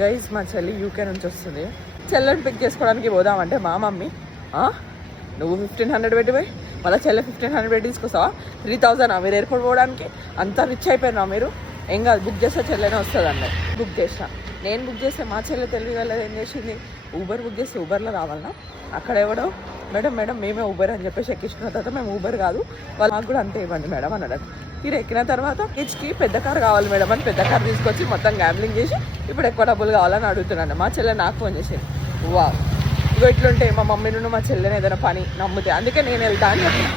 Guys మా చెల్లి UK నుంచి వస్తుంది. చెల్లెని పిక్ చేసుకోవడానికి పోదామంటే మా మమ్మీ నువ్వు 1500 పెట్టిపోయి మళ్ళీ చెల్లె 1500 పెట్టి తీసుకొస్తావా? 3000 మీరు ఎయిర్పోర్ట్ పోవడానికి? అంతా రిచ్ అయిపోయినా మీరు. ఏం కాదు, బుక్ చేస్తే చెల్లెనే వస్తుంది అన్నది. బుక్ చేసిన. నేను బుక్ చేస్తే మా చెల్లె తెలివి వెళ్ళదు ఏం చేసింది, ఊబర్ బుక్ చేస్తే ఊబర్లో రావాలన్నా. అక్కడ ఎవడో మేడం మేమే ఊబర్ అని చెప్పేసి ఎక్కించుకున్న తర్వాత మేము ఊబర్ కాదు, వాళ్ళు మాకు కూడా అంతే ఇవ్వండి మేడం అన్నాడు. మీరు ఎక్కిన తర్వాత కిడ్స్కి పెద్ద కార్ కావాలి మేడం అని పెద్ద కార్ తీసుకొచ్చి మొత్తం గ్యాంబ్లింగ్ చేసి ఇప్పుడు ఎక్కువ డబ్బులు కావాలని అడుగుతున్నాను. మా చెల్లె నాకు ఫోన్ చేసింది. వా ఇగో ఇట్లుంటే మా మమ్మీ నుండి మా చెల్లెని ఏదైనా పని నమ్మితే అందుకే నేను వెళ్తా అని చెప్పిన.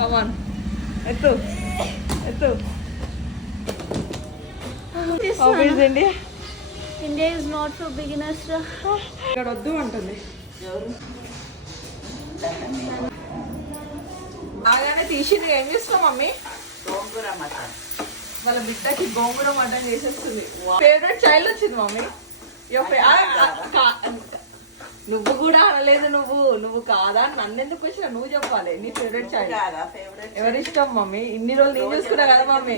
కమాన్ ఎత్తు ఎత్తు. How is India? India is not for beginners. ఇక్కడ వద్దు అంటుంది. బాగానే తీసింది. ఏం చేస్తున్నావు మమ్మీ? గోంగూర మటన్. వాళ్ళ బిడ్డకి గోంగూర మటన్ చేసేస్తుంది. ఫేవరెట్ చైల్డ్ వచ్చింది మమ్మీ. నువ్వు కూడా అనలేదు. నువ్వు కాదా నన్ను ఎందుకు వచ్చినా నువ్వు చెప్పాలి. నీ ఫేవరెట్ చైల్డ్ ఎవరిష్టం మమ్మీ? ఇన్ని రోజులు నేను చూసుకున్నా కదా మమ్మీ.